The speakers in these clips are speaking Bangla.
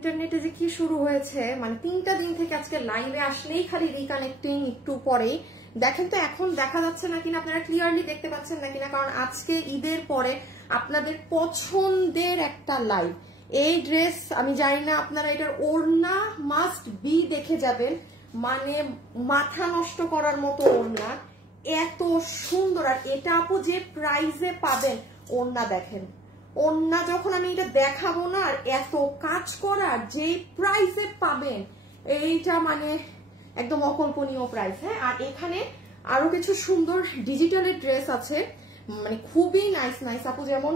ইন্টারনেটে যে কি শুরু হয়েছে, মানে 3টা দিন থেকে আজকে লাইভে আসলেই খালি রিকানেক্টিং, একটু পরেই দেখেন তো এখন দেখা যাচ্ছে না কিনা, আপনারা ক্লিয়ারলি দেখতে পাচ্ছেন না কিনা, কারণ আজকে ঈদের পরে আপনাদের পছন্দের একটা লাইভ। এই ড্রেস আমি জানি না, আপনারা এটার ওড়না মাস্ট বি দেখে যাবেন, মানে মাথা নষ্ট করার মতো ওড়না, এত সুন্দর। আর এটা আপু যে প্রাইজে পাবেন, ওড়না দেখেন, ওড়না যখন আমি এটা দেখাবো না, আর এত কাজ করার যে প্রাইসে পাবেন, এইটা মানে একদম অকল্পনীয় প্রাইস। হ্যাঁ, আর এখানে আরো কিছু সুন্দর ডিজিটালের ড্রেস আছে, মানে খুবই নাইস নাইস আপু। যেমন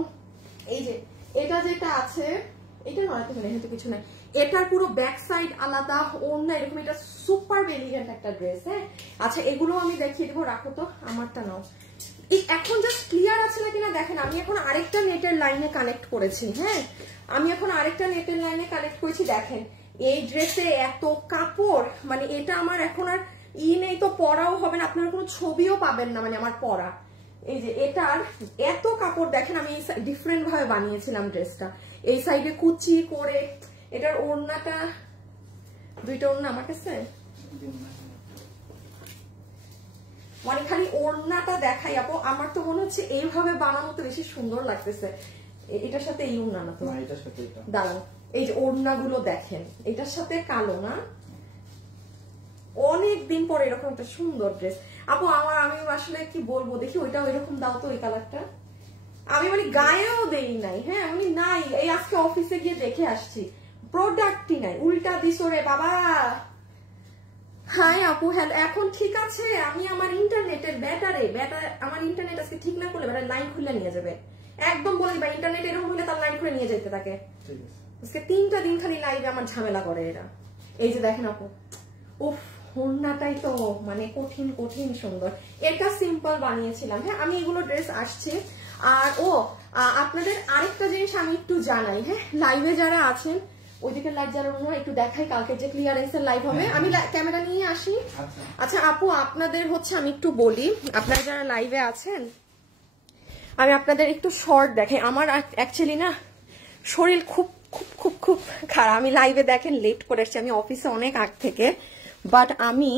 এই যে এটা যেটা আছে, এটা নয় তো কিছু নাই, এটার পুরো ব্যাক সাইড আলাদা, ওড়না এরকম, এটা সুপার এলিগেন্ট একটা ড্রেস। হ্যাঁ, আচ্ছা এগুলো আমি দেখিয়ে দেবো, রাখো তো, আমারটা নাও। এখন জাস্ট ক্লিয়ার আছে না কিনা দেখেন, আমি এখন আরেকটা নেটের লাইনে কানেক্ট করেছি। হ্যাঁ, আমি এখন আরেকটা নেটের লাইনে কানেক্ট করেছি, দেখেন এই ড্রেসে এত কাপড়, মানে এটা আমার এখন আর নেই তো, পরাও হবে না, আপনারা কোনো ছবিও পাবেন না মানে আমার পরা। এই যে এটার এত কাপড় দেখেন, আমি ডিফারেন্ট ভাবে বানিয়েছিলাম ড্রেসটা, এই সাইডে কুচি করে। এটার ওড়নাটা, দুইটা ওড়না আমার কাছে, মানে খালি ওড়নাটা দেখাই আপু, আমার তো মনে হচ্ছে এইভাবে বানানো তো বেশি সুন্দর লাগতেছে। এটার সাথে এই ওড়না না তো, দাঁড়ান, এই যে ওড়নাগুলো দেখেন, এটার সাথে কালো না, অনেকদিন পরে এরকম একটা সুন্দর ড্রেস আপু। আমি আসলে কি বলবো, দেখি ওইটা ওইরকম দাও তো, ওই কালারটা আমি মানে গায়েও দেই নাই। হ্যাঁ, আমি নাই, এই আজকে অফিসে গিয়ে দেখে আসছি, প্রোডাক্টই নাই, উল্টা দিছো রে বাবা। হাই আপু, হ্যালো, এখন ঠিক আছে? আমি আমার ইন্টারনেটের আমার ইন্টারনেট আজকে ঠিক না করলে ব্যাটার লাইন খুলে নিয়ে যাবে, একদম বলে দিবা, ইন্টারনেট এরকম হলে তার লাইন খুলে নিয়ে যেতে থাকে। আজকে 3টা দিন খালি লাইভে আমার ঝামেলা করে এরা। এই যে দেখেন আপু, উফ, ওড়নাটাই তো মানে কঠিন কঠিন সুন্দর। এটা সিম্পল বানিয়েছিলাম। হ্যাঁ, আমি এগুলো ড্রেস আসছে। আর আপনাদের আরেকটা জিনিস আমি একটু জানাই। হ্যাঁ, লাইভে যারা আছেন, ওইদিকে লাইভ জ্বালানো না, একটু দেখাই, কালকে যে ক্লিয়ারেন্সের লাইভ হবে, আমি ক্যামেরা নিয়ে আসি। আচ্ছা আপু, আপনাদের হচ্ছে আমি একটু বলি, আপনারা যারা লাইভে আছেন, আমি আপনাদের একটু শর্ট দেখাই। আমার অ্যাকচুয়ালি না শরীর খুব খুব খুব খুব খারাপ, আমি লাইভে দেখেন লেট করে আসছি, আমি অফিসে অনেক আগ থেকে, বাট আমি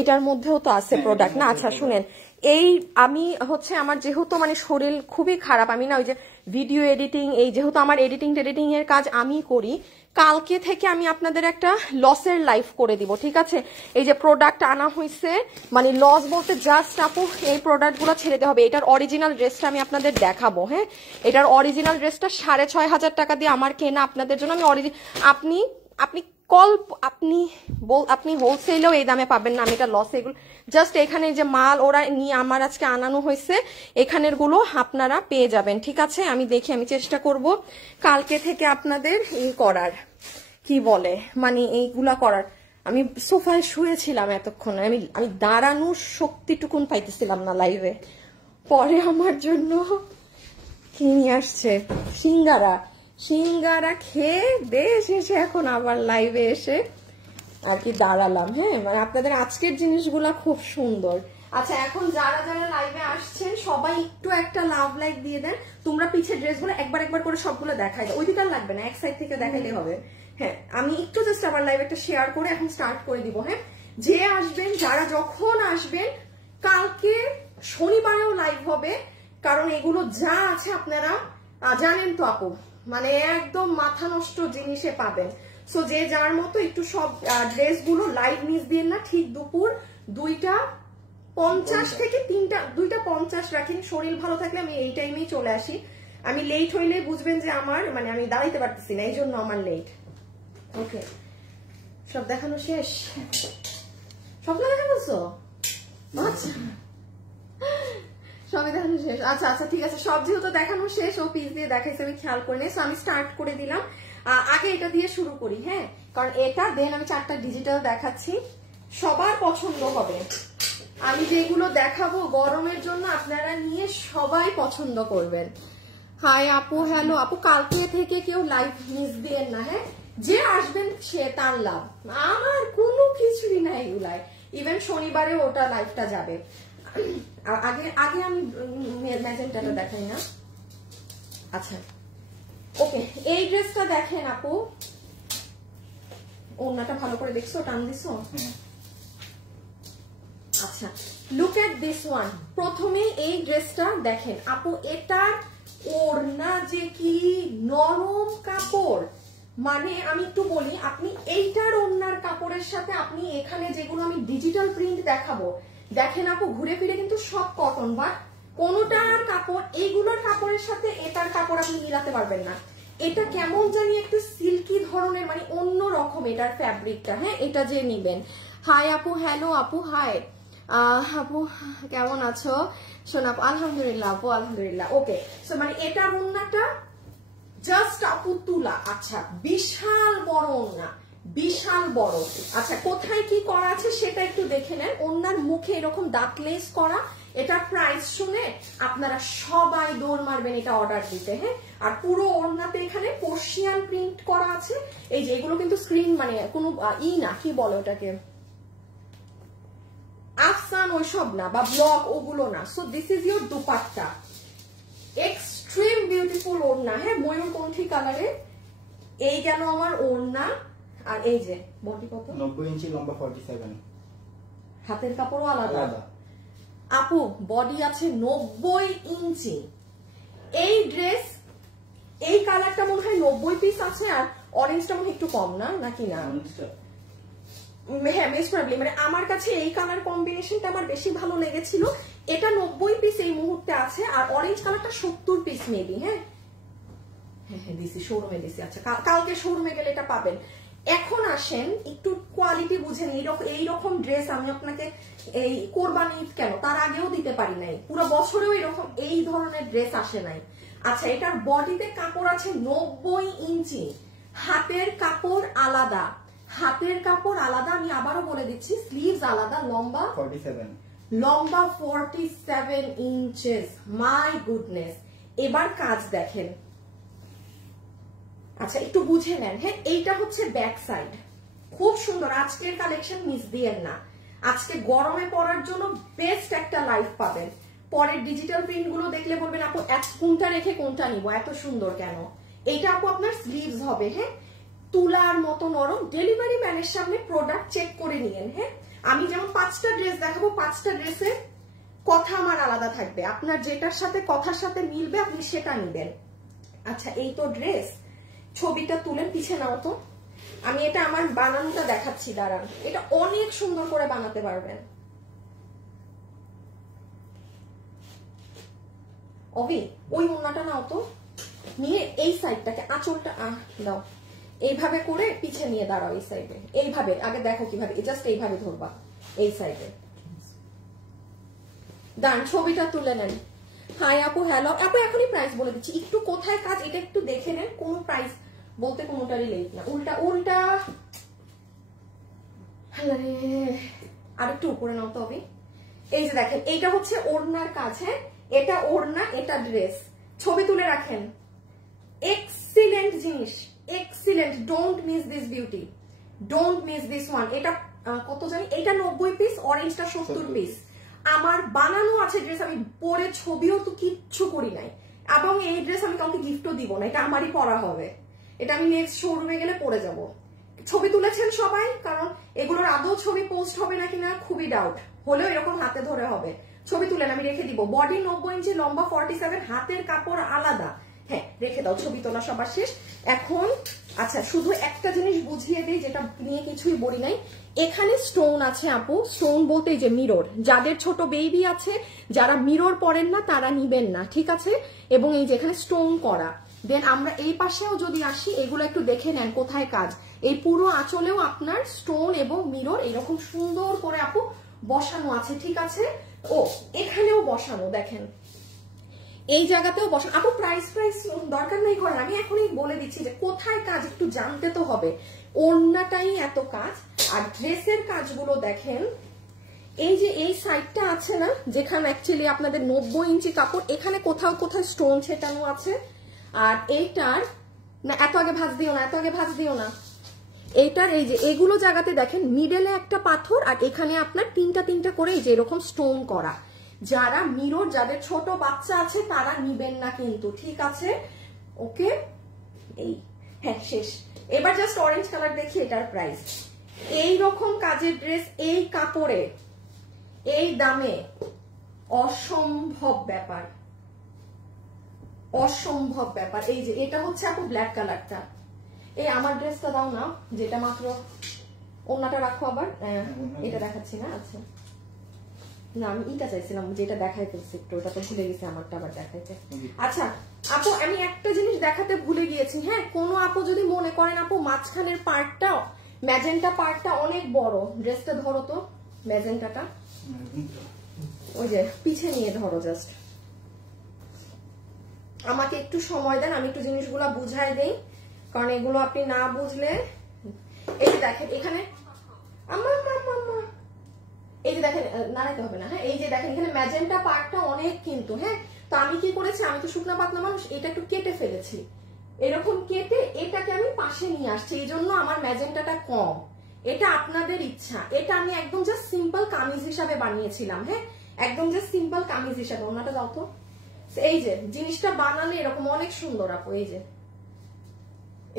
এটার মধ্যেও তো আছে প্রোডাক্ট না। আচ্ছা শুনেন, এই আমি হচ্ছে আমার যেহেতু মানে শরীর খুবই খারাপ, আমি না ওই যে ভিডিও এডিটিং, এই যেহেতু আমার এডিটিং এর কাজ আমি করি, কালকে থেকে আমি আপনাদের একটা লসের লাইভ করে দিব, ঠিক আছে? এই যে প্রোডাক্ট আনা হয়েছে, মানে লস বলতে জাস্ট আপু এই প্রোডাক্টগুলো ছেড়ে দিতে হবে। এটার অরিজিনাল ড্রেসটা আমি আপনাদের দেখাবো। হ্যাঁ, এটার অরিজিনাল ড্রেসটা 6,500 টাকা দিয়ে আমার কেনা, আপনাদের জন্য আমি আপনি আপনি হোলসেলেও এই দামে পাবেন না, আমি এটা লসে, এগুলো জাস্ট এখানে যে মাল ওরা নিয়ে আমার আজকে আনানো হয়েছে, এখানের গুলো আপনারা পেয়ে যাবেন, ঠিক আছে? আমি চেষ্টা করব কালকে থেকে আপনাদের এই করার, কি বলে মানে এইগুলা করার। আমি সোফায় শুয়েছিলাম এতক্ষণ, আমি দাঁড়ানোর শক্তিটুকুন পাইতেছিলাম না লাইভে। পরে আমার জন্য কি নিয়ে আসছে, সিঙ্গারা খেয়ে দেশ এসে এখন আবার লাইভে এসে আর কি দাঁড়ালাম। হ্যাঁ, মানে আপনাদের আজকের জিনিসগুলা খুব সুন্দর। আচ্ছা, এখন যারা যারা লাইভে আসছেন সবাই একটু একটা লাভ লাইক দিয়ে দেন। তোমরা পিছের ড্রেসগুলো একবার করে সবগুলো দেখাই দাও, ওইদিকে লাগবে না, এক সাইড থেকে দেখাইলে হবে। হ্যাঁ, আমি একটু জাস্ট আবার লাইভ একটা শেয়ার করে এখন স্টার্ট করে দিব। হ্যাঁ, যে আসবেন, যারা যখন আসবেন, কালকে শনিবারেও লাইভ হবে, কারণ এগুলো যা আছে আপনারা জানেন তো আপু, মানে একদম মাথা নষ্ট জিনিসে পাবেন। সো যে যার মতো একটু সব ড্রেসগুলো লাইভ মিস দিয়ে না, ঠিক দুপুর 2:50 থেকে 2:50 রাখেন। শরীর ভালো থাকলে আমি এই টাইমেই চলে আসি, আমি লেট হইলে বুঝবেন যে আমার মানে আমি দাঁড়াইতে পারতেছি না, এই জন্য আমার লেট। ওকে, সব দেখানো শেষ, সব দেখানো বলছো? আচ্ছা, সবই দেখানো শেষ। আচ্ছা আচ্ছা ঠিক আছে, সব যেহেতু দেখানো শেষ, ও পিস দিয়ে দেখাইছে, আমি খেয়াল করে নিই। আমি স্টার্ট করে দিলাম, আগে এটা দিয়ে শুরু করি। হ্যাঁ, কারণ এটা দেন আমি 4টা ডিজিটাল দেখাচ্ছি, সবার পছন্দ হবে। আমি যেগুলো দেখাবো গরমের জন্য আপনারা নিয়ে সবাই পছন্দ করবেন। হাই আপু, হ্যালো আপু, কালকে থেকে কেউ লাইভ মিস দিয়েন না। হ্যাঁ, যে আসবেন সে তার লাভ, আমার কোনো কিছুই নাই এগুলাই। ইভেন শনিবারে ওটা লাইভটা যাবে। আগে আমি ম্যাজেন্টাটা দেখাই না। আচ্ছা ওকে, এই ড্রেসটা দেখেন আপু, ওড়নাটা ভালো করে দেখছো, টান দিছো? আচ্ছা, লুক এট দিস ওয়ান। প্রথমে এই ড্রেসটা দেখেন আপু, এটার ওড়না যে কি নরম কাপড়, মানে আমি একটু বলি, আপনি এইটার ওড়নার কাপড়ের সাথে আপনি এখানে যেগুলো আমি ডিজিটাল প্রিন্ট দেখাবো, দেখেন আপু ঘুরে ফিরে কিন্তু সব কটন, বা কোনোটার কাপড় এইগুলোর কাপড়ের সাথে এটার কাপড় আপনি মিলাতে পারবেন না। এটা কেমন জানি একটু সিল্কি ধরনের, মানে অন্য রকম এটার ফ্যাব্রিকটা। হ্যাঁ, এটা যে নিবেন। হাই আপু, হ্যালো আপু, হাই আপু, কেমন আছো সোনাপ? আলহামদুলিল্লাহ আপু, আলহামদুলিল্লাহ। ওকে, সো মানে এটা ওড়নাটা জাস্ট আপু তুলা। আচ্ছা, বিশাল বড় ওড়না, বিশাল বড়। আচ্ছা, কোথায় কি করা আছে সেটা একটু দেখে নেন। ওড়নার মুখে এরকম ডাকলেস করা। এটা প্রাইস শুনে আপনারা সবাই দৌড় মারবেন এটা অর্ডার দিতে। হ্যাঁ, আর পুরো ওড়নাতে এখানে পার্সিয়ান প্রিন্ট করা আছে। এই যে এগুলো কিন্তু স্ক্রিন মানে কোনো না, কি বলে ওটাকে, আফসান ওইসব না, বা ব্লক ওগুলো না। So this is your dupatta, extreme beautiful ওড়না। হ্যাঁ, ময়ূরকণ্ঠী কালারে। এই গেল আমার ওড়না। আর এই যে বডি কত, 90 ইঞ্চি লম্বা, 47। হাতের কাপড়ও আলাদা আপু, বডি আছে 90 ইঞ্চি। এই ড্রেস, এই কালারটা মনে হয় 90 পিস আছে, আর অরেঞ্জটা মনে হয় একটু কম, না নাকি? না, হ্যাঁ বেশ প্রবলেম, মানে আমার কাছে এই কালার কম্বিনেশনটা আমার বেশি ভালো লেগেছিল। এটা 90 পিস এই মুহূর্তে আছে, আর অরেঞ্জ কালারটা 70 পিস মেবি। হ্যাঁ হ্যাঁ দিছি, শোরুমে দিছি। আচ্ছা, কালকে শোরুমে গেলে এটা পাবেন। এখন আসেন একটু কোয়ালিটি বুঝেন। এইরকম ড্রেস আমি আপনাকে এই কোরবানি ঈদ কেন, তার আগেও দিতে পারি নাই, পুরো বছরেও এরকম এই ধরনের ড্রেস আসে নাই। আচ্ছা, এটার বডিতে কাপড় আছে 90 ইঞ্চি, হাতের কাপড় আলাদা, হাতের কাপড় আলাদা। আমি আবারও বলে দিচ্ছি, স্লিভস আলাদা, লম্বা 47, লম্বা 47 ইঞ্চেস। My goodness. এবার কাজ দেখেন। আচ্ছা, একটু বুঝে নেন। হ্যাঁ, এইটা হচ্ছে ব্যাক সাইড, খুব সুন্দর। আজকের কালেকশন মিস দিয়েন না, আজকে গরমে পরার জন্য বেস্ট একটা লাইফ পাবেন। পরের ডিজিটাল প্রিন্ট গুলো দেখলে বলবেন আপু কোনটা রেখে কোনটা নিবো, এত সুন্দর কেন। এইটা আপু আপনার স্লিভস হবে। হ্যাঁ, তুলার মতো নরম। ডেলিভারি ম্যানের সামনে প্রোডাক্ট চেক করে নিয়েন। হ্যাঁ, আমি যেমন 5টা ড্রেস দেখাবো, 5টা ড্রেসের কথা আমার আলাদা থাকবে, আপনার যেটার সাথে কথার সাথে মিলবে আপনি সেটা নিবেন। আচ্ছা, এই তো ড্রেস, ছবিটা তুলেন, পিছে নাও তো। আমি এটা আমার বানানোটা দেখাচ্ছি, দাঁড়ান। এটা অনেক সুন্দর করে বানাতে পারবেন। অভি, ওই ওড়নাটা নাও তো, নিয়ে এই সাইডটাকে, আঁচলটা দাও, এইভাবে করে পিছে নিয়ে দাঁড়াও। এই সাইডে এইভাবে আগে দেখো কিভাবে, জাস্ট এইভাবে ধরবা এই সাইডে। দাঁড়ান, ছবিটা তুলে নেন। হাই আপু, হ্যালো আপু। এখনই প্রাইস বলে দিচ্ছি, একটু কোথায় কাজ এটা একটু দেখে নেন। কোন প্রাইস বলতে কোনোটারই লেট না, উল্টা উল্টা। আর একটু উপরে নাও তবে। এই যে দেখেন, এইটা হচ্ছে ওড়নার কাজ। হ্যাঁ, এটা ওড়না, এটা ড্রেস। ছবি তুলে রাখেন। এক্সিলেন্ট জিনিস, excellent. Don't miss this beauty, don't miss this one. এটা কত জানি, এটা 90 পিস, অরেঞ্জটা 70 পিস। আমার বানানো আছে ড্রেস, আমি পরে ছবিও তো কিচ্ছু করি নাই, এবং এই ড্রেস আমি কাউকে গিফটও দিব না, এটা আমারই পরা হবে। এটা আমি নেক্সট শোরুমে গেলে পরে যাব। ছবি তুলেছেন সবাই, কারণ এগুলোর আদৌ ছবি পোস্ট হবে নাকি না খুবই ডাউট, হলেও এরকম হাতে ধরে হবে। ছবি তুলেন, আমি রেখে দিব। বডি 90 ইঞ্চি, লম্বা 47, হাতের কাপড় আলাদা। হ্যাঁ, রেখে দাও। ছবি তোলা সবার শেষ। এখন আচ্ছা, শুধু একটা জিনিস বুঝিয়ে দিই, যেটা নিয়ে কিছুই বলি নাই। এখানে স্টোন আছে আপু, স্টোন বলতে যে মিরর, যাদের ছোট বেবি আছে, যারা মিরর পরেন না তারা নিবেন না, ঠিক আছে। এবং এই যে এখানে স্টোন করা। দেন আমরা এই পাশেও যদি আসি, এগুলো একটু দেখে নেন কোথায় কাজ। এই পুরো আঁচলেও আপনার স্টোন এবং মিরর এরকম সুন্দর করে আপু বসানো আছে, ঠিক আছে। ও, এখানেও বসানো, দেখেন এই জায়গাতেও বসানো। আপু প্রাইস দরকার নেই করার, আমি এখনই বলে দিচ্ছি যে কোথায় কাজ একটু জানতে তো হবে। ওড়নাটাই এত কাজ, আর ড্রেসের কাজগুলো দেখেন। এই যে এই সাইডটা আছে না, যেখানে অ্যাকচুয়ালি আপনাদের 90 ইঞ্চি কাপড়, এখানে কোথাও কোথাও স্টোন ছেটানো আছে। আর এইটার না, এত আগে ভাঁজ দিও না, এত আগে ভাঁজ দিও না। এইটার এই যে এগুলো জায়গাতে দেখেন মিডলে একটা পাথর, আর এখানে আপনার তিনটা করে এই যে এরকম স্টোন করা। যারা মিরর, যাদের ছোট বাচ্চা আছে তারা নিবেন না কিন্তু, ঠিক আছে। ওকে, এই হ্যাঁ শেষ। এবার জাস্ট অরেঞ্জ কালার দেখি এটার প্রাইস। এই রকম কাজের ড্রেস এই কাপড়ে এই দামে অসম্ভব ব্যাপার, অসম্ভব ব্যাপার। এই যে এটা হচ্ছে আপু ব্ল্যাক কালারটা, এই আমার ড্রেসটা দাও না যেটা মাত্র, ওন্নাটা রাখো আবার, এটা দেখাচ্ছি না। আচ্ছা না আমি এটা চাইছিলাম যেটা দেখাই ফেলছি একটু, ওটা তো ভুলে গেছি আমারটা আবার দেখাইতে। আচ্ছা আপু আমি একটা জিনিস দেখাতে ভুলে গিয়েছি, হ্যাঁ কোনো আপু যদি মনে করেন আপু মাঝখানের পার্টটা ম্যাজেন্টা পার্টটা অনেক বড়, ড্রেসটা ধরো তো ম্যাজেন্টাটা, ওই যে পিছে নিয়ে ধরো, জাস্ট আমাকে একটু সময় দেন, আমি একটু জিনিসগুলো বুঝাই দেই, কারণ এগুলো আপনি না বুঝলে। এই যে দেখেন এখানে আমার এই যে দেখেন নাড়াইতে হবে না, হ্যাঁ এই যে দেখেন এখানে ম্যাজেন্টা পার্টটা অনেক কিন্তু, হ্যাঁ তো আমি কি করেছি, আমি তো শুকনা পাতলা মানুষ, এটা একটু কেটে ফেলেছি, এরকম কেটে এটাকে আমি পাশে নিয়ে আসছি, এই জন্য আমার ম্যাজেন্টাটা কম। এটা আপনাদের ইচ্ছা, এটা আমি একদম জাস্ট সিম্পল কামিজ হিসাবে বানিয়েছিলাম, হ্যাঁ একদম জাস্ট সিম্পল কামিজ হিসাবে। ওনাটা দাও তো। এই যে জিনিসটা বানালে এরকম অনেক সুন্দর আপু, এই যে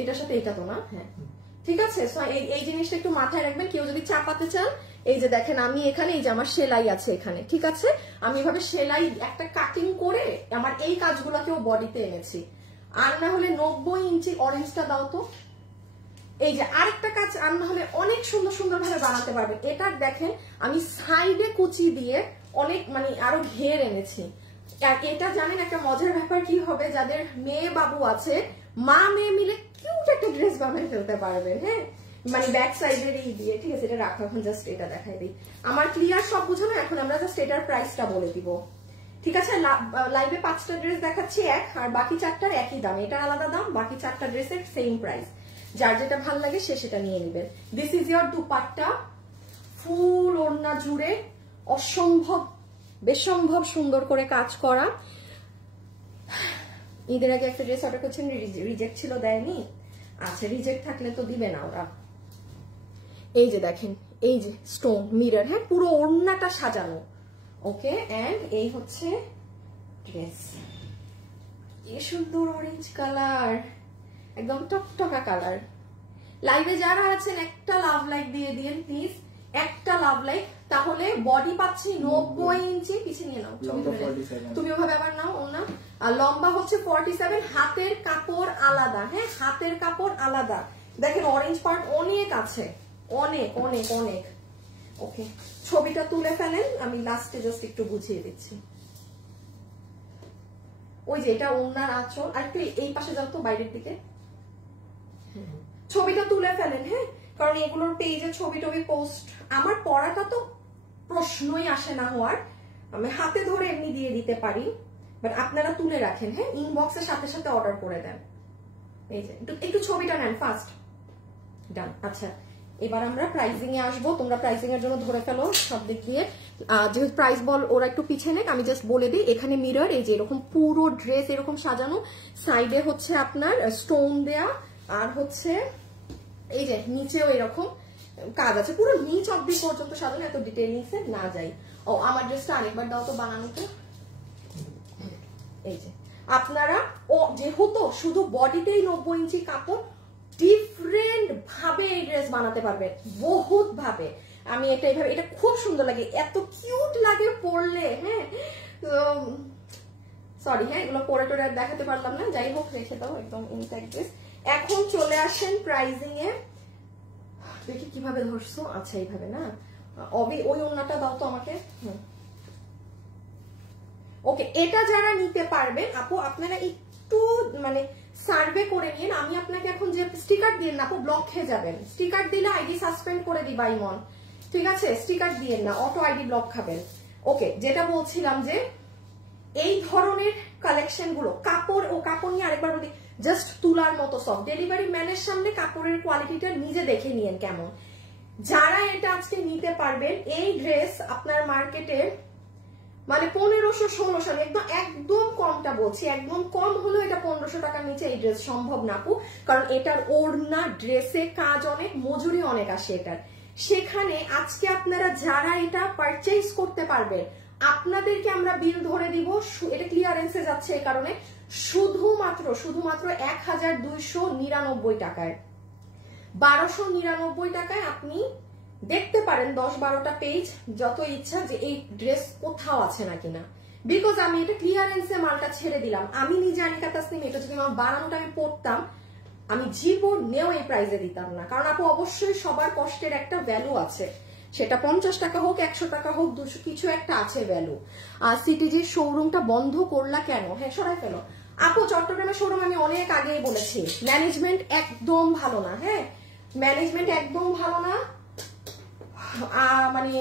এটার সাথে এটা তো না, হ্যাঁ ঠিক আছে। এই জিনিসটা একটু মাথায় রাখবেন, কেউ যদি চাপাতে চান। এই যে দেখেন আমি এখানে এই যে আমার সেলাই আছে এখানে, ঠিক আছে আমি এভাবে সেলাই একটা কাটিং করে আমার এই কাজগুলোকেও বডিতে এনেছি। আর না হলে 90 ইঞ্চি অরেঞ্জটা দাও তো। এই যে আরেকটা কাজ আর না হলে অনেক সুন্দর সুন্দর ভাবে বানাতে পারবেন। এটা দেখেন আমি সাইডে কুচি দিয়ে অনেক মানে আরো ঘের এনেছি। এটা জানেন একটা মজার ব্যাপার কি হবে, যাদের মেয়ে বাবু আছে মা মেয়ে মিলে কিউট একটা ড্রেস বানিয়ে ফেলতে পারবেন, হ্যাঁ মানে ব্যাক সাইডের এই দিয়ে, ঠিক আছে এটা রাখো, এখন জাস্ট এটা দেখাই দিই। আমার ক্লিয়ার সব বুঝানো, এখন আমরা জাস্ট এটার প্রাইসটা বলে দিব, ঠিক আছে। লাইভে 5টা ড্রেস দেখাচ্ছি এক, আর বাকি 4টার একই দাম, এটার আলাদা দাম, বাকি 4টা ড্রেসের সেম প্রাইস। যার যেটা ভালো লাগে সে সেটা নিয়ে নেবেন। দিস ইজ ইয়োর দুপাট্টা, ফুল ওড়না জুড়ে অসম্ভব বেসম্ভব সুন্দর করে কাজ করা। ঈদের আগে একটা ড্রেস অর্ডার করছেন, রিজেক্ট ছিল দেয়নি, আচ্ছা রিজেক্ট থাকলে তো দিবে না ওরা। এই যে দেখেন এই যে স্টোন মিরর, হ্যাঁ পুরো ওড়নাটা সাজানো, ওকে এন্ড এই হচ্ছে ড্রেস। কি সুন্দর অরেঞ্জ কালার, একদম টকটকা কালার। লাইভে যারা আছেন একটা লাভ লাইক দিয়ে দিন প্লিজ, একটা লাভ লাইক, তাহলে বডি পাচ্ছি 90 ইঞ্চি, পিছিয়ে নিয়ে নাও তুমি ওভাবে আবার নাও ওনা। আর লম্বা হচ্ছে 47, হাতের কাপড় আলাদা, হ্যাঁ হাতের কাপড় আলাদা। দেখেন অরেঞ্জ পার্ট অনেক আছে, অনেক অনেক অনেক। ওকে ছবিটা তুলে ফেলেন, আমি লাস্টে জাস্ট একটু বুঝিয়ে দিচ্ছি। ওই যে এটা ওনার আঁচল, আর একটু এই পাশে যাও তো বাইরের দিকে, ছবিটা তুলে ফেলেন, হ্যাঁ কারণ এগুলোর পেজে ছবি টবি পোস্ট, আমার পড়াটা তো প্রশ্নই আসে না হওয়ার, আমি হাতে ধরে এমনি দিয়ে দিতে পারি, বাট আপনারা তুলে রাখেন, হ্যাঁ ইনবক্সের সাথে সাথে অর্ডার করে দেন। এই যে একটু ছবিটা নেন ফার্স্ট, ডান। আচ্ছা এবার আমরা প্রাইসিং এ আসবো, তোমরা প্রাইসিং এর জন্য ধরে ফেলো সব দিক দিয়ে, যেহেতু প্রাইস বল ওরা একটু পিছিয়ে নেক, আমি জাস্ট বলে দিই। এখানে মিরর, এই যে এরকম পুরো ড্রেস এরকম সাজানো, সাইডে হচ্ছে আপনার স্টোন দেয়া, আর হচ্ছে এই যে নিচেও এরকম কাজ আছে, পুরো নিচ অব্দি পর্যন্ত সাজানো, এত ডিটেইলিংসে না যাই। ও আমার ড্রেসটা আরেকবার দাও তো বানানোতে। এই যে আপনারা ও যেহেতু শুধু বডিতেই 90 ইঞ্চি কাপড়, ডিফারেন্ট ভাবে এই ড্রেস বানাতে পারবেন, বহুত ভাবে। আমি এটা এইভাবে, এটা খুব সুন্দর লাগে, এত কিউট লাগে পরলে, হ্যাঁ সরি হ্যাঁ এগুলো পরে টোরে দেখাতে পারলাম না, যাই হোক রেখে দাও একদম ইনট্যাক্ট ড্রেস। এখন চলে আসেন প্রাইজিং এ, দেখি কিভাবে ধরছো, আচ্ছা এইভাবে না, ওই ওড়নাটা দাও তো আমাকে। ওকে এটা যারা নিতে পারবেন আপু আপনারা একটু মানে সার্ভে করে নিন, আমি আপনাকে এখন যে স্টিকার দিন না আপু ব্লক খেয়ে যাবেন, স্টিকার দিলে আইডি সাসপেন্ড করে দিবা ইমন, ঠিক আছে স্টিকার দিয়েন না, অটো আইডি ব্লক খাবেন। ওকে যেটা বলছিলাম যে এই ধরনের কালেকশন গুলো কাপড় ও কাপড় নিয়ে আরেকবার বলি, জাস্ট তুলার মতো সব, ডেলিভারি ম্যানের সামনে কাপড়ের কোয়ালিটিটা নিজে দেখে নিয়েন কেমন। যারা এটা আজকে নিতে পারবেন, এই ড্রেস আপনার মার্কেটে মানে 1500-1600, একদম কমটা বলছি, একদম কম হলো এটা 1500 টাকার নিচে এই ড্রেস সম্ভব না আপু, কারণ এটার ওড়না ড্রেসে কাজ অনেক, মজুরি অনেক আসে এটার। সেখানে আজকে আপনারা যারা এটা পারচেজ করতে পারবেন, আপনাদেরকে আমরা বিল ধরে দিব, এটা ক্লিয়ারেন্সে যাচ্ছে এই কারণে, শুধুমাত্র 1299 টাকায়, 1299 টাকায় আপনি দেখতে পারেন 10-12টা পেজ যত ইচ্ছা যে এই ড্রেস কোথাও আছে না কিনা, বিকজ আমি এটা ক্লিয়ারেন্সে মালটা ছেড়ে দিলাম। আমি নিজে আনিকা তাসনিম এটা যদি আমার বানানোটা আমি পড়তাম, আমি জীবন নেও এই প্রাইসে দিতাম না। কারণ আপু অবশ্যই সবার কষ্টের একটা ভ্যালু আছে, সেটা 50 টাকা হোক 100 টাকা হোক 200 কিছু একটা আছে ভ্যালু। আর সিটিজির শোরুমটা বন্ধ করলা কেন? হ্যাঁ সরাই ফেলো আপু। চট্টগ্রামের শোরুম আমি অনেক আগেই বলেছি ম্যানেজমেন্ট একদম ভালো না। হ্যাঁ ম্যানেজমেন্ট একদম ভালো না, মানে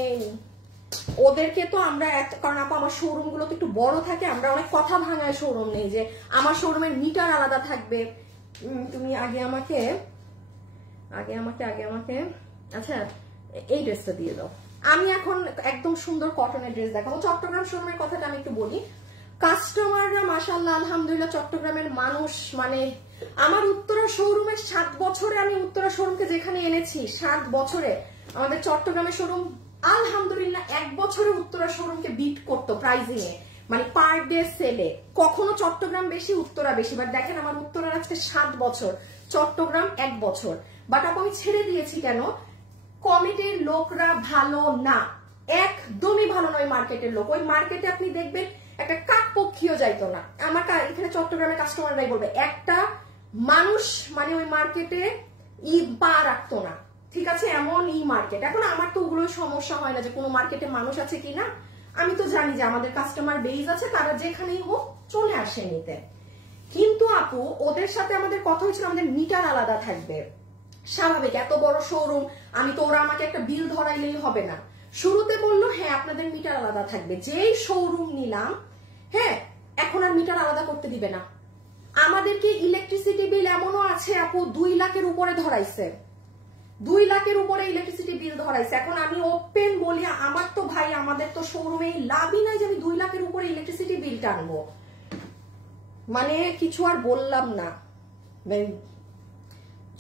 ওদেরকে তো আমরা কারণ আপু আমার শোরুম গুলো তো একটু বড় থাকে, আমরা অনেক কথা ভাঙায় শোরুম নেই যে আমার শোরুমের মিটার আলাদা থাকবে। তুমি আগে আমাকে আচ্ছা এই ড্রেসটা দিয়ে দাও। আমি এখন একদম সুন্দর কটনের ড্রেস দেখাবো। চট্টগ্রাম শোরুমের কথাটা আমি একটু বলি। কাস্টমাররা মাশাআল্লাহ আলহামদুলিল্লাহ চট্টগ্রামের মানুষ, মানে আমার উত্তরা শোরুমের 7 বছরে আমি উত্তরা শোরুমকে যেখানে এনেছি 7 বছরে আমাদের চট্টগ্রামের শোরুম আলহামদুলিল্লাহ 1 বছরে উত্তরা শোরুমকে বিট করতো প্রাইজিং এ, মানে পার ডে সেলে। কখনো চট্টগ্রাম বেশি উত্তরা বেশি, বাট দেখেন আমার উত্তরার আজকে 7 বছর, চট্টগ্রাম 1 বছর। বাট আপু আমি ছেড়ে দিয়েছি কেন? কমিটির লোকরা ভালো না, একদমই ভালো নয় মার্কেটের লোক। ওই মার্কেটে আপনি দেখবেন একটা কাকপক্ষীও যাইতো না। আমার এখানে চট্টগ্রামের কাস্টমাররাই বলবে একটা মানুষ মানে ওই মার্কেটে পা রাখতো না, ঠিক আছে? এমন মার্কেট। এখন আমার তো ওগুলো সমস্যা হয় না যে কোনো মার্কেটে মানুষ আছে কিনা, আমি তো জানি যে আমাদের কাস্টমার বেজ আছে, তারা যেখানেই হোক চলে আসে নিতে। কিন্তু আপু ওদের সাথে আমাদের কথা হয়েছিল আমাদের মিটার আলাদা থাকবে, স্বাভাবিক, এত বড় শোরুম, আমি তো ওরা আমাকে একটা বিল ধরাইলেই হবে না। শুরুতে বললো হ্যাঁ আপনাদের মিটার আলাদা থাকবে। যেই শোরুম নিলাম হ্যাঁ এখন আর মিটার আলাদা করতে দিবে না। আমাদেরকে ইলেকট্রিসিটি বিল এমনও আছে আপু 2 লাখের উপরে ধরাইছে, 2 লাখের উপরে ইলেকট্রিসিটি বিল ধরাইছে। এখন আমি ওপেন বলি আমার তো ভাই আমাদের তো শোরুমে লাভই নাই যে আমি 2 লাখের উপরে ইলেকট্রিসিটি বিল টানবো, মানে কিছু আর বললাম না,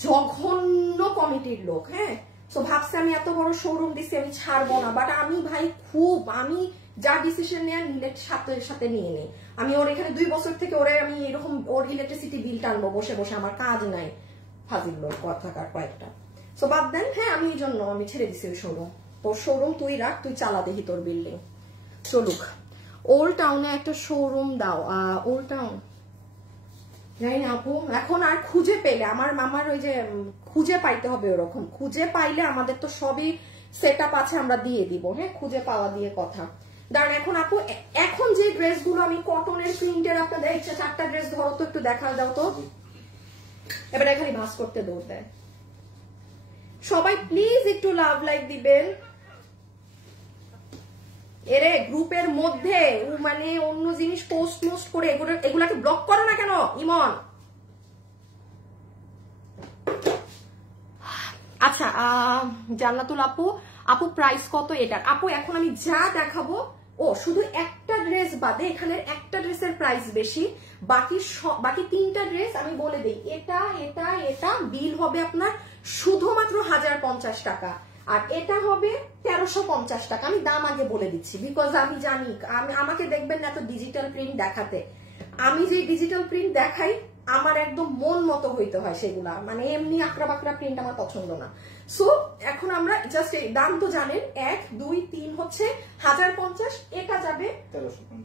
জঘন্য কমিটির লোক। হ্যাঁ তো ভাবছি আমি এত বড় শোরুম দিচ্ছি আমি ছাড়বো না, বাট আমি ভাই আমি যা ডিসিশন নেয় নিলের সাথে নিয়ে নেই। আমি ওর এখানে 2 বছর থেকে ওরে আমি এরকম ওর ইলেকট্রিসিটি বিল টানবো বসে বসে, আমার কাজ নাই, ফাজিল লোক কথাকার কয়েকটা। সো বাদ দেন। হ্যাঁ আমি এই জন্য আমি ছেড়ে দিছি ওই শোরুম। তোর শোরুম তুই রাখ, তুই চালা দেখি তোর বিল্ডিং চলুক। ওল্ড টাউনে একটা শোরুম দাও। ওল্ড টাউন জানি না আপু, এখন আর খুঁজে পেলে আমার মামার ওই যে খুঁজে পাইতে হবে, ওরকম খুঁজে পাইলে আমাদের তো সবই সেট আপ আছে, আমরা দিয়ে দিব। হ্যাঁ খুঁজে পাওয়া দিয়ে কথা। কারণ এখন আপু এখন যে ড্রেসগুলো আমি কটনের প্রিন্টের আপনাদের ইচ্ছা 4টা ড্রেস ধরো তো একটু দেখা দাও তো। এবার এখানে ভাঁজ করতে দৌড় দেয়। সবাই প্লিজ একটু লাভ লাইক দিবেন। এরে গ্রুপের মধ্যে মানে অন্য জিনিস পোস্ট মোস্ট করে এগুলাকে ব্লক করো না কেন ইমন? আচ্ছা জান্নাতুল আপু প্রাইস কত এটার? আপু এখন আমি যা দেখাবো ও শুধু একটা ড্রেস বাদে এখানের একটা ড্রেসের প্রাইস বেশি, বাকি 3টা ড্রেস আমি বলে দিই। এটা বিল হবে আপনার শুধুমাত্র 1050 টাকা, আর এটা হবে 1350 টাকা। আমি দাম আগে বলে দিচ্ছি বিকজ আমি জানি আমাকে দেখবেন না এত ডিজিটাল প্রিন্ট দেখাতে। আমি যে ডিজিটাল প্রিন্ট দেখাই আমার একদম মন মতো হইতে হয় সেগুলা, মানে এমনি আকড়া বাকড়া প্রিন্ট আমার পছন্দ না। সো এখন আমরা জাস্ট এই দাম তো জানেন 1 2 3 হচ্ছে 1050, এটা যাবে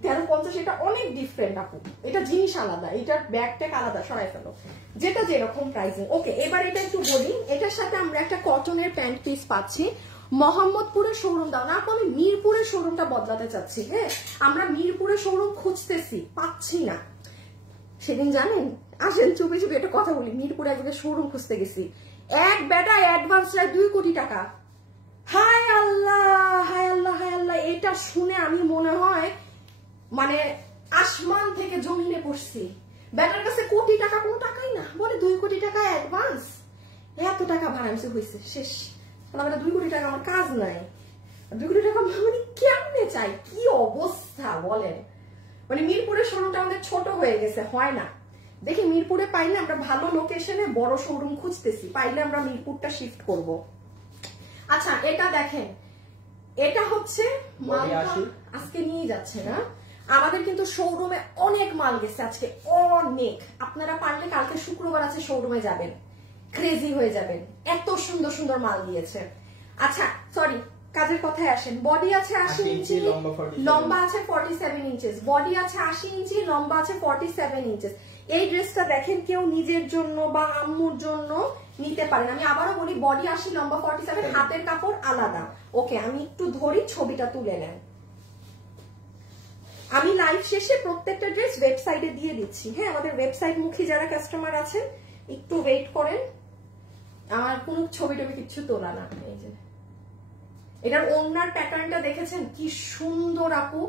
1350। এটা অনেক ডিফারেন্ট আপু, এটা জিনিস আলাদা, এটার ব্যাগ ট্যাগ আলাদা, সরাই ফেলো যেটা যেরকম প্রাইসিং। ওকে এবার এটা একটু বলি, এটার সাথে আমরা একটা কটনের প্যান্ট পিস পাচ্ছি। মোহাম্মদপুরের শোরুম দাও না, আমি মিরপুরের শোরুমটা বদলাতে চাচ্ছি। হ্যাঁ আমরা মিরপুরের শোরুম খুঁজতেছি, পাচ্ছি না। সেদিন জানেন আসেন চুপে চুপে একটা কথা বলি, মিরপুরে একদিকে শোরুম খুঁজতে গেছি, এক বেটা অ্যাডভান্স চাই 2 কোটি টাকা। হায় আল্লাহ হায় আল্লাহ হায় আল্লাহ, এটা শুনে আমি মনে হয় মানে আসমান থেকে জমিনে পড়ছি। বেটার কাছে কোটি টাকা কোন টাকাই না, বলে 2 কোটি টাকা অ্যাডভান্স, এত টাকা ভাড়া হয়েছে শেষ। 2 কোটি টাকা আমার কাজ নাই, 2 কোটি টাকা মানে কেমনে চাই, কি অবস্থা বলেন। মানে মিরপুরের শোরুমটা আমাদের ছোট হয়ে গেছে, হয় না। দেখি মিরপুরে পাইলে আমরা ভালো লোকেশনে বড় শোরুম খুঁজতেছি, পাইলে আমরা মিরপুরটা শিফট করব। আচ্ছা এটা দেখেন, এটা হচ্ছে আজকে নিয়ে যাচ্ছে না আমাদের, কিন্তু শোরুমে অনেক মাল গেছে আজকে, অনেক। আপনারা পারলে কালকে শুক্রবার আছে শোরুমে যাবেন, ক্রেজি হয়ে যাবেন, এত সুন্দর সুন্দর মাল দিয়েছে। আচ্ছা সরি, কাজের কথায় আসেন। বডি আছে 80 ইঞ্চি, লম্বা আছে 47 ইঞ্চেস, বডি আছে 80 ইঞ্চি, লম্বা আছে 47 ইঞ্চেস। এই ড্রেসটা দেখেন কেউ নিজের জন্য বা আম্মুর জন্য নিতে পারেন। আমি আবারও বলি, বডি 80, লম্বা 47, হাতের কাপড় আলাদা। ওকে, আমি একটু ধরি, ছবিটা তুলে নেন। আমি লাইভ শেষে প্রত্যেকটা ড্রেস ওয়েবসাইটে দিয়ে দিচ্ছি। হ্যাঁ, আমাদের ওয়েবসাইট মুখী যারা কাস্টমার আছেন একটু ওয়েট করেন। আমার কোনো ছবি টবি কিচ্ছু তোলা না। এই যে এটার ওড়নার প্যাটার্নটা দেখেছেন কি সুন্দর আপু,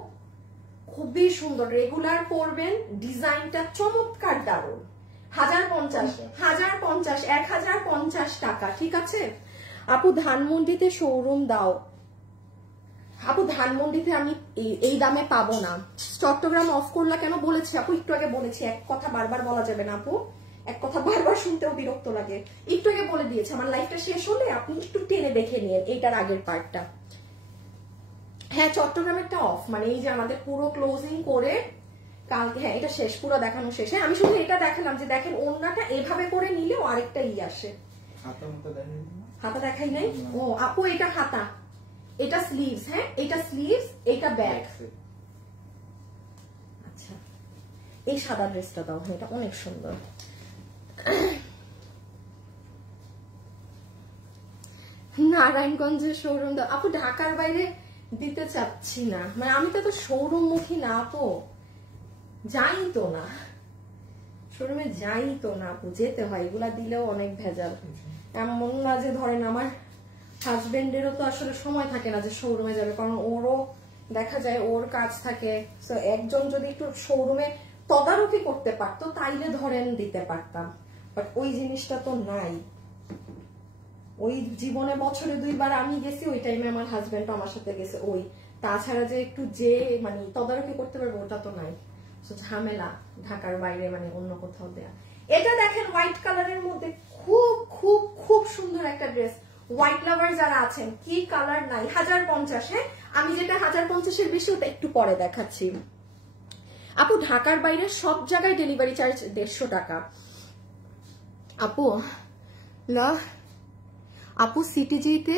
খুবই সুন্দর। রেগুলার পরবেন, ডিজাইনটা চমৎকার, দারুণ। 1050 টাকা, ঠিক আছে আপু। ধানমন্ডিতে শোরুম দাও আপু, ধানমন্ডিতে আমি এই দামে পাবো না। চট্টগ্রাম অফ করলা কেন বলেছি আপু, একটু আগে বলেছি। এক কথা বারবার বলা যাবে না আপু, এক কথা বারবার শুনতেও বিরক্ত লাগে। একটু আগে বলে দিয়েছে। আমার লাইফটা শেষ হলে আপনি একটু টেনে দেখে নিন এইটার আগের পার্টটা। হ্যাঁ, চট্টগ্রামেরটা অফ, মানে এই যে আমাদের পুরো ক্লোজিং করে কালকে। হ্যাঁ, এটা শেষ, পুরো দেখানো শেষে। আমি শুধু এটা দেখালাম যে দেখেন ওড়নাটা এভাবে করে নিলেও আরেকটা আসে। হাতা দেখাই নাই? ও আপু, এটা হাতা, এটা স্লিভস। হ্যাঁ, এটা স্লিভস, এটা ব্যাক। আচ্ছা, এই সাদা ড্রেসটা দাও। হ্যাঁ, এটা অনেক সুন্দর। নারায়ণগঞ্জের শোরুম দাও আপু। ঢাকার বাইরে দিতে চাচ্ছি না, মানে আমি তো শোরুম মুখী না আপু, যাই তো না শোরুমে, যাই তো না আপু, যেতে হয়। এগুলা দিলেও অনেক ভেজাল। এমন না যে ধরেন আমার হাজবেন্ডেরও তো আসলে সময় থাকে না যে শোরুমে যাবে, কারণ ওরও দেখা যায় ওর কাজ থাকে। তো একজন যদি একটু শোরুমে তদারকি করতে পারতো তাইলে ধরেন দিতে পারতাম, বাট ওই জিনিসটা তো নাই। ওই জীবনে বছরে 2 বার আমি গেছি, ওই টাইমে আমার হাজবেন্ড আমার সাথে গেছে। ওই তাছাড়া যে একটু যে মানে তদারকি করতে পারবো ওটা তো নাই। ঝামেলা ঢাকার বাইরে, মানে অন্য কোথাও দেয়া। এটা দেখেন হোয়াইট কালারের মধ্যে খুব খুব খুব সুন্দর একটা ড্রেস। হোয়াইট লাভার যারা আছেন, কি কালার নাই। 1050। হ্যাঁ, আমি যেটা 1050-এর বেশি ওটা একটু পরে দেখাচ্ছি আপু। ঢাকার বাইরে সব জায়গায় ডেলিভারি চার্জ 150 টাকা আপু। আপু সিটিজিতে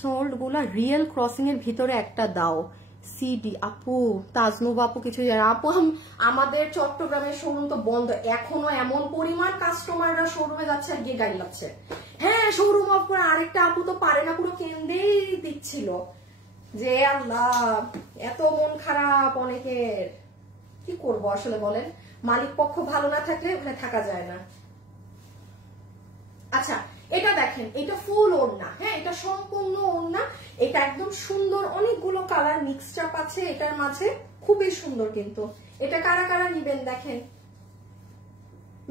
সোল্ড গুলা রিয়েল ক্রসিং এর ভিতরে একটা দাও। সিডি আপু, তাজনুবা আপু কিছু জানে আপু। আমাদের চট্টগ্রামের শোরুম তো বন্ধ এখনো, এমন পরিমাণ কাস্টমাররা শোরুমে যাচ্ছে আর গিয়ে গাড়ি লাগছে। হ্যাঁ, শোরুম অফ করে আরেকটা আপু তো পারে না, পুরো কেন্দ্রেই দিচ্ছিল। যে আল্লাহ, এত মন খারাপ অনেকের, কি করবো আসলে বলেন। মালিক পক্ষ ভালো না থাকলে ওখানে থাকা যায় না। আচ্ছা, এটা দেখেন, এটা ফুল ওড়না। হ্যাঁ, এটা সম্পূর্ণ ওড়না। এটা একদম সুন্দর, অনেকগুলো কালার মিক্সচাপ আছে এটার মাঝে, খুবই সুন্দর। কিন্তু এটা কারা কারা নিবেন দেখেন,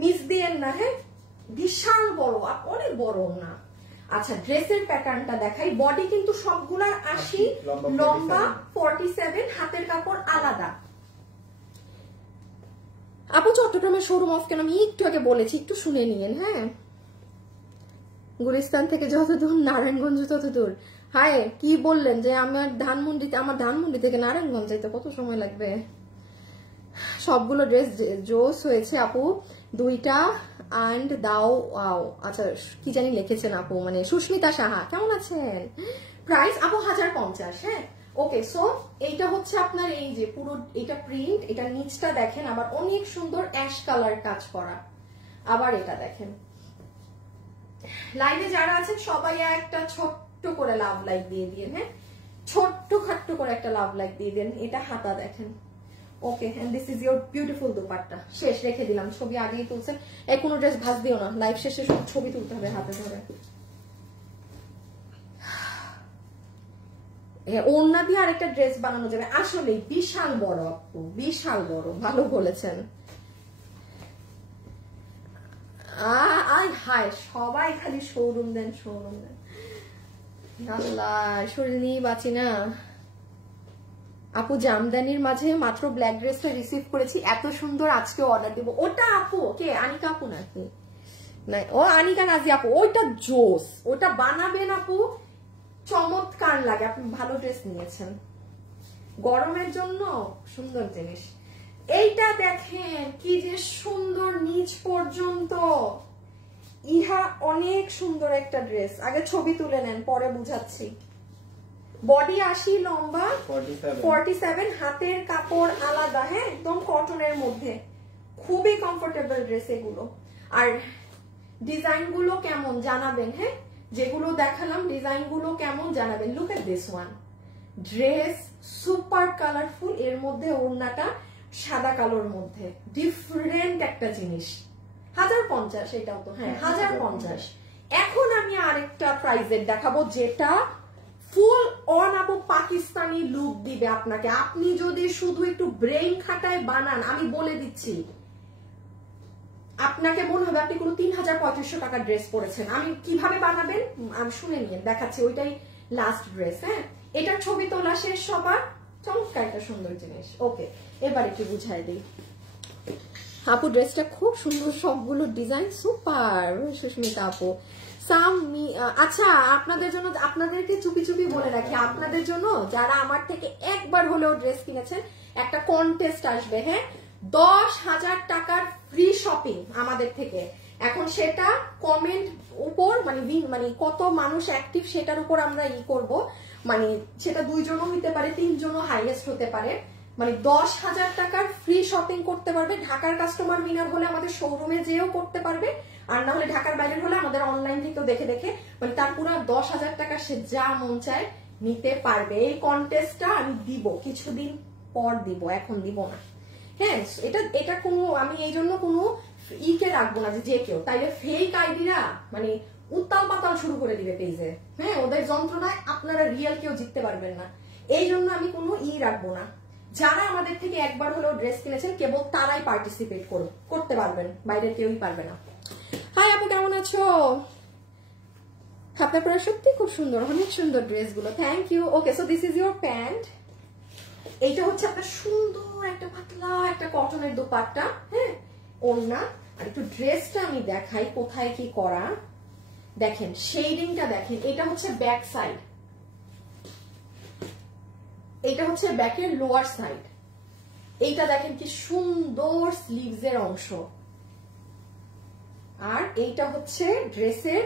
মিস দিয়েন না। হ্যাঁ, বিশাল বড়, অনেক বড় ওড়না। আচ্ছা, ড্রেসের প্যাটার্নটা দেখাই। বডি কিন্তু সবগুলার 80, লম্বা 47, হাতের কাপড় আলাদা। আপু চট্টগ্রামের শোরুম অফ কেন আমি একটু আগে বলেছি, একটু শুনে নিয়েন। হ্যাঁ, গুলিস্তান থেকে যত দূর, নারায়ণগঞ্জ তত দূর। হায়, কি বললেন যে আমার ধানমন্ডি থেকে নারায়ণগঞ্জ যাইতে কত সময় লাগবে? সবগুলো ড্রেস জোস হয়েছে আপু, 2টা অ্যান্ড দাও। আচ্ছা, কি জানি লিখেছেন আপু, মানে সুস্মিতা সাহা, কেমন আছেন? প্রাইস আপু 1050। হ্যাঁ, ওকে। সো এইটা হচ্ছে আপনার এই যে পুরো এটা প্রিন্ট, এটা নিচটা দেখেন আবার অনেক সুন্দর অ্যাশ কালার কাজ করা। আবার এটা দেখেন, লাইভে যারা আছেন সবাই একটা ছোট্ট করে লাভ লাইক দিয়ে দিন। হ্যাঁ, ছোট্ট খাট্ট করে একটা লাভ লাইক দিয়ে দেন। এটা হাতা দেখেন। Okay, and this is your beautiful dupatta. শেষ রেখে দিলাম, ছবি আগেই তুলছেন। কোনো ড্রেস ভাঁজ দিও না, লাইভ শেষে সব ছবি তুলতে হবে হাতে ধরে। ওড়না দিয়ে আরেকটা ড্রেস বানানো যাবে। আসলে বিশাল বড় আপু, বিশাল বড়, ভালো বলেছেন। হায়, সবাই খালি শোরুম দেন, শোরুম দেন। আল্লাহ, শরীর নিয়ে বাঁচি না আপু। জামদানির মাঝে মাত্র ব্ল্যাক ড্রেসটা রিসিভ করেছি, এত সুন্দর, আজকে অর্ডার দিব। ওটা আপু কে, আনিকা আপু নাকি? না, ও আনিকা নাজি আপু। ওইটা জোস, ওটা বানাবেন আপু, চমৎকার লাগে। আপনি ভালো ড্রেস নিয়েছেন, গরমের জন্য সুন্দর জিনিস। এইটা দেখেন কি যে সুন্দর, নিচ পর্যন্ত ইহা অনেক সুন্দর একটা ড্রেস, আগে ছবি তুলে নেন পরে বুঝাচ্ছি। বডি 80, লম্বা 47, হাতের কাপড় আলাদা, হ্যাঁ একদম কটনের মধ্যে, খুবই কমফোর্টেবল ড্রেস এগুলো। আর ডিজাইন গুলো কেমন জানাবেন, হ্যাঁ যেগুলো দেখালাম ডিজাইন গুলো কেমন জানাবেন। Look at this one, dress super colourful, এর মধ্যে ওড়নাটা সাদা কালোর মধ্যে, ডিফারেন্ট একটা জিনিস। 1050, এটাও তো হ্যাঁ 1050। এখন আমি আরেকটা প্রাইজের দেখাবো যেটা ফুল অন আপু পাকিস্তানি লুক দিবে আপনাকে। আপনি যদি শুধু একটু ব্রেইন খাটায় বানান, আমি বলে দিচ্ছি আপনাকে মনে হবে আপনি কোনো 3500 টাকার ড্রেস পরেছেন। আমি কিভাবে বানাবেন আমি শুনে নিয়ে দেখাচ্ছি, ওইটাই লাস্ট ড্রেস। হ্যাঁ এটার ছবি তোলা শেষ সবার, চমৎকার একটা সুন্দর জিনিস। ওকে এবার একটু বুঝাই দিই। আপু ড্রেসটা খুব সুন্দর, সবগুলো ডিজাইন সুপার। সুস্মিতা আপু আচ্ছা আপনাদের জন্য, আপনাদেরকে চুপি চুপি বলে রাখি, আপনাদের জন্য যারা আমার থেকে একবার হলেও ড্রেস কিনেছেন একটা কন্টেস্ট আসবে। হ্যাঁ 10,000 টাকার ফ্রি শপিং আমাদের থেকে। এখন সেটা কমেন্ট উপর মানে কত মানুষ অ্যাক্টিভ সেটার উপর আমরা করব, মানে সেটা 2 জনও হতে পারে, 3 জনও হাইয়েস্ট হতে পারে। মানে 10,000 টাকার ফ্রি শপিং করতে পারবে। ঢাকার কাস্টমার উইনার হলে আমাদের শোরুমে যেও করতে পারবে, আর না হলে ঢাকার বাইরে হলে আমাদের অনলাইন থেকেও দেখে দেখে, মানে তার পুরো 10,000 টাকা সে যা মন চায় নিতে পারবে। এই কন্টেস্টটা আমি দিব কিছুদিন পর দিব, এখন দিব না। হ্যাঁ এটা কোনো আমি এই জন্য কোনো কে রাখবো না যে কেউ, তাইলে ফেক আইডিরা মানে উত্তাল পাতাল শুরু করে দিবে পেজে। হ্যাঁ ওদের যন্ত্রণায় আপনারা রিয়েল কেউ জিততে পারবেন না, এই জন্য আমি কোনো রাখবো না। যারা আমাদের থেকে একবার হলেও ড্রেস কিনেছেন কেবল তারাই পার্টিসিপেট করতে পারবেন, বাইরে কেউই পারবে না। হাই আপু কেমন আছো? আপনার পরে সত্যি খুব সুন্দর, অনেক সুন্দর ড্রেস গুলো, thank you. Okay so this is your pant. এইটা হচ্ছে আপনার সুন্দর একটা পাতলা একটা কটনের দোপাট্টা, হ্যাঁ ওড়না। আর একটু ড্রেসটা আমি দেখাই কোথায় কি করা, দেখেন শেডিংটা দেখেন। এটা হচ্ছে ব্যাক সাইড, এইটা হচ্ছে ব্যাকের লোয়ার সাইড। এইটা দেখেন কি সুন্দর স্লিভস এর অংশ, আর এইটা হচ্ছে ড্রেসের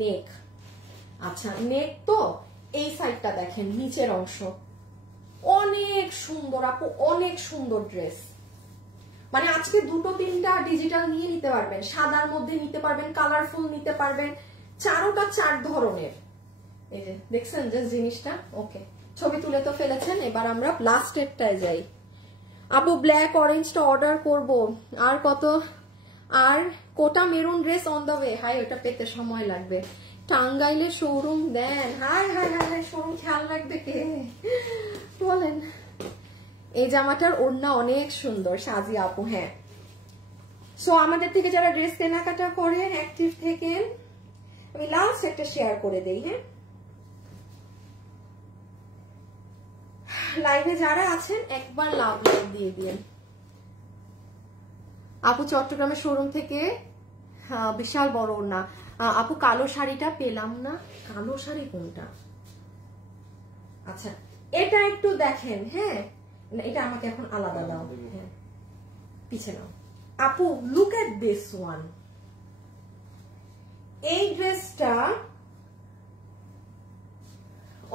নেক। আচ্ছা নেক তো এই সাইডটা দেখেন নিচের অংশ, অনেক সুন্দর আপু, অনেক সুন্দর ড্রেস। মানে আজকে 2-3টা ডিজিটাল নিয়ে নিতে পারবেন, সাদার মধ্যে নিতে পারবেন, কালারফুল নিতে পারবেন, 4 ধরনের। এই যে দেখছেন যে জিনিসটা। ওকে ছবি তুলে তো ফেলেছেন, এবার আমরা লাস্টেরটায় যাই। আপু ব্ল্যাক অরেঞ্জটা অর্ডার করব, আর কত, আর কোটা maroon dress on the way. Hi ওটা পেতে সময় লাগবে। টাঙ্গাইলে শোরুম দেন? Hi hi hi hi, showroom খেয়াল রাখবে কে বলেন? এই জামাটার ওড়না অনেক সুন্দর, সাজি আপু। হ্যাঁ সো আমাদের থেকে যারা ড্রেস কেনাকাটা করেন অ্যাক্টিভ থেকে, আমি লাস্ট একটা শেয়ার করে দেই। হ্যাঁ লাইভে যারা আছেন একবার লাভ দিয়ে দিন। আপু চট্টগ্রামের শোরুম থেকে বিশাল বড় ওড়না। আপু কালো শাড়িটা পেলাম না, কালো শাড়ি কোনটা? আচ্ছা এটা একটু দেখেন। হ্যাঁ এটা আমাকে এখন আলাদা দাও, হ্যাঁ পিছে নাও। আপু লুক এট দিস ওয়ান, এই ড্রেসটা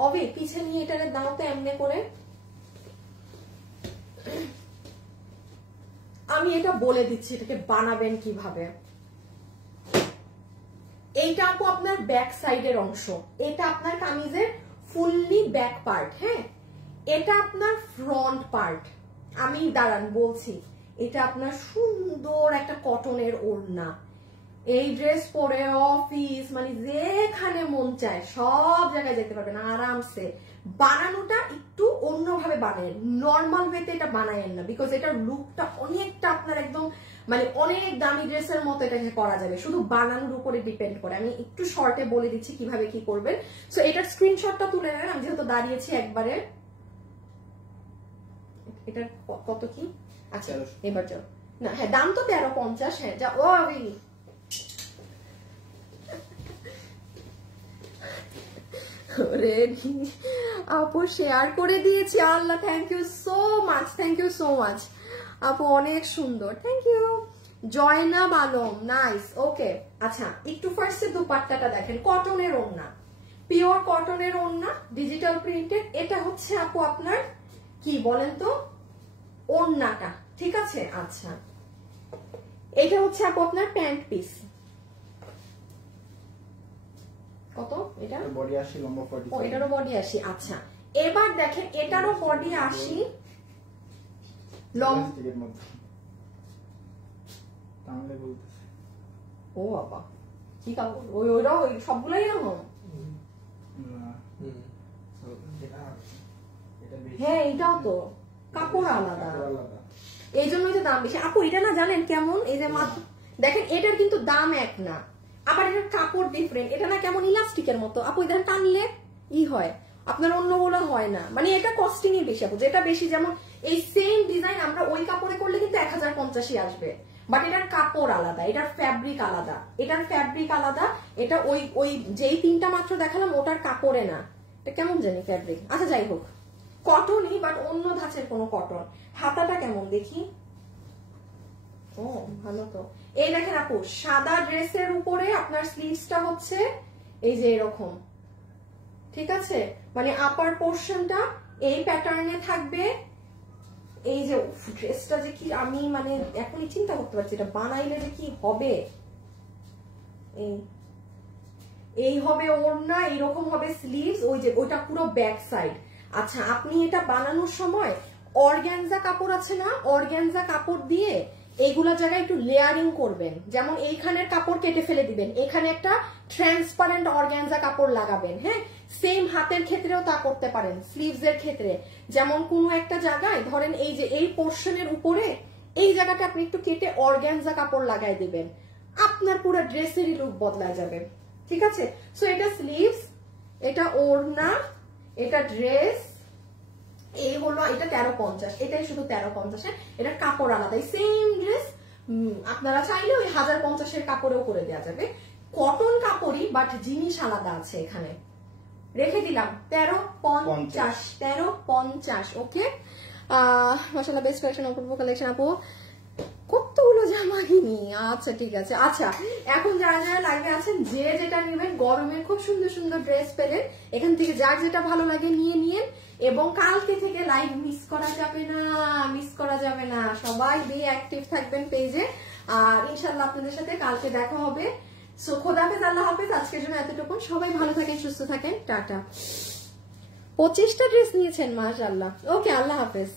অবে পিছে নিয়ে এটারে দাও তো এমনি করে। আমি এটা বলে দিচ্ছি এটাকে বানাবেন কিভাবে। এইটা আপু আপনার ব্যাক সাইডের অংশ, এটা আপনার কামিজের ফুললি ব্যাক পার্ট। হ্যাঁ এটা আপনার ফ্রন্ট পার্ট। আমি দাঁড়ান বলছি, এটা আপনার সুন্দর একটা কটনের ওড়না। এই ড্রেস পরে অফিস মানে যেখানে মন চায় সব জায়গায় যেতে পারবেন আরামসে। বানানোটা একটু অন্যভাবে বানায়, নর্মাল ওয়েতে এটা বানায়েন না, বিকজ এটার লুকটা অনেকটা আপনার একদম মানে অনেক দামি ড্রেসের মতো এটাকে করা যাবে, শুধু বানানোর উপরে ডিপেন্ড করে। আমি একটু শর্টে বলে দিচ্ছি কিভাবে কি করবেন। সো এটার স্ক্রিনশটটা তুলে নেন, আমি যেহেতু দাঁড়িয়েছি একবারে। এটার কত কি? আচ্ছা এবার যাও না, হ্যাঁ দাম তো 1350। হ্যাঁ যা ও আপু শেয়ার করে দিয়েছি, Allah thank you so much, thank you so much আপু, অনেক সুন্দর, thank you. Zainab Alam nice. Okay আচ্ছা একটু ফার্স্টে দুপাট্টাটা দেখেন, কটনের ওড়না, পিওর কটনের ওড়না, ডিজিটাল প্রিন্টেড। এটা হচ্ছে আপু আপনার কি বলেন তো ওড়নাটা, ঠিক আছে। আচ্ছা এটা হচ্ছে আপু আপনার প্যান্ট পিস, কত এটা বডি 80 লম্বা 47। ও এটারও বডি 80। আচ্ছা এবার দেখেন এটারও বডি 80 লম্বা। তাহলে বলতেছে ও বাবা কি কাপড়, ওইরা ওই সবগুলোই এরকম। হ্যাঁ এটাও তো কাপড় আলাদা, এই জন্যই তো দাম বেশি। আপু এটা না জানেন কেমন, এই যে দেখেন এটার কিন্তু দাম এক না, আবার এটার কাপড় ডিফারেন্ট। এটা না কেমন ইলাস্টিকের মতো আপু, এটা টানলে ই হয়, আপনার অন্যগুলো হয় না। মানে এটা কস্টিংই বেশি আপু, যেটা বেশি যেমন এই সেম ডিজাইন আমরা ওই কাপড়ে করলে কিন্তু 1050 আসবে, বাট এটার কাপড় আলাদা, এটার ফ্যাব্রিক আলাদা, এটার ফ্যাব্রিক আলাদা। এটা ওই ওই যেই তিনটা মাত্র দেখালাম ওটার কাপড়ে না, এটা কেমন জানি ফ্যাব্রিক। আচ্ছা যাই হোক, কটনই বাট অন্য ধাঁচের কোনো কটন। হাতাটা কেমন দেখি, ও ভালো তো। এই দেখেন আপু সাদা ড্রেসের উপরে আপনার স্লিভসটা হচ্ছে এই যে এরকম, ঠিক আছে। মানে আপার পোর্শনটা এই প্যাটার্নে থাকবে। এই যে ড্রেসটা যে কি আমি মানে এখনই চিন্তা করতে পারছি এটা বানাইলে যে কি হবে। এই হবে ওড়না, এইরকম হবে স্লিভস, ওই যে ওইটা পুরো ব্যাক সাইড। আচ্ছা আপনি এটা বানানোর সময় অর্গানজা কাপড় আছে না, অর্গানজা কাপড় দিয়ে এইগুলা জায়গায় একটু লেয়ারিং করবেন। যেমন এইখানের কাপড় কেটে ফেলে দিবেন, এখানে একটা ট্রান্সপারেন্ট অর্গানজা কাপড় লাগাবেন। হ্যাঁ সেম হাতের ক্ষেত্রেও তা করতে পারেন, স্লিভস এর ক্ষেত্রে। যেমন কোনো একটা জায়গায় ধরেন এই যে এই পোর্শনের উপরে এই জায়গাটা আপনি একটু কেটে অর্গানজা কাপড় লাগাই দিবেন, আপনার পুরো ড্রেসেরই লুক বদলায় যাবে, ঠিক আছে। সো এটা স্লিভস, এটা ওড়না, এটা ড্রেস, এই হলো এটা 1350, এটাই শুধু 1350। এটা কাপড় আলাদা, সেম ড্রেস আপনারা চাইলে ওই 1050 কাপড়েও করে দেওয়া যাবে, কটন কাপড়ই, বাট জিনিস আলাদা আছে এখানে। রেখে দিলাম 1350, 1350। ওকে মাশাআল্লাহ, বেস্ট কালেকশন, অপূর্ব কালেকশন আপু, কতগুলো জামা কিনি। আচ্ছা ঠিক আছে। আচ্ছা এখন যারা যারা লাইভে আছেন যে যেটা নেবেন, গরমের খুব সুন্দর সুন্দর ড্রেস পেলেন, এখান থেকে যার যেটা ভালো লাগে নিয়ে নিন। এবং কালকে থেকে লাইভ মিস করা যাবে না, মিস করা যাবে না। সবাই বি অ্যাক্টিভ থাকবেন পেজে, আর ইনশাআল্লাহ আপনাদের সাথে কালকে দেখা হবে। সো খোদা হাফেজ, আল্লাহ হাফেজ। আজকের জন্য এতটুকু, সবাই ভালো থাকেন, সুস্থ থাকেন, টাটা। 25টা ড্রেস নিয়েছেন মাশাআল্লাহ। ওকে আল্লাহ হাফেজ।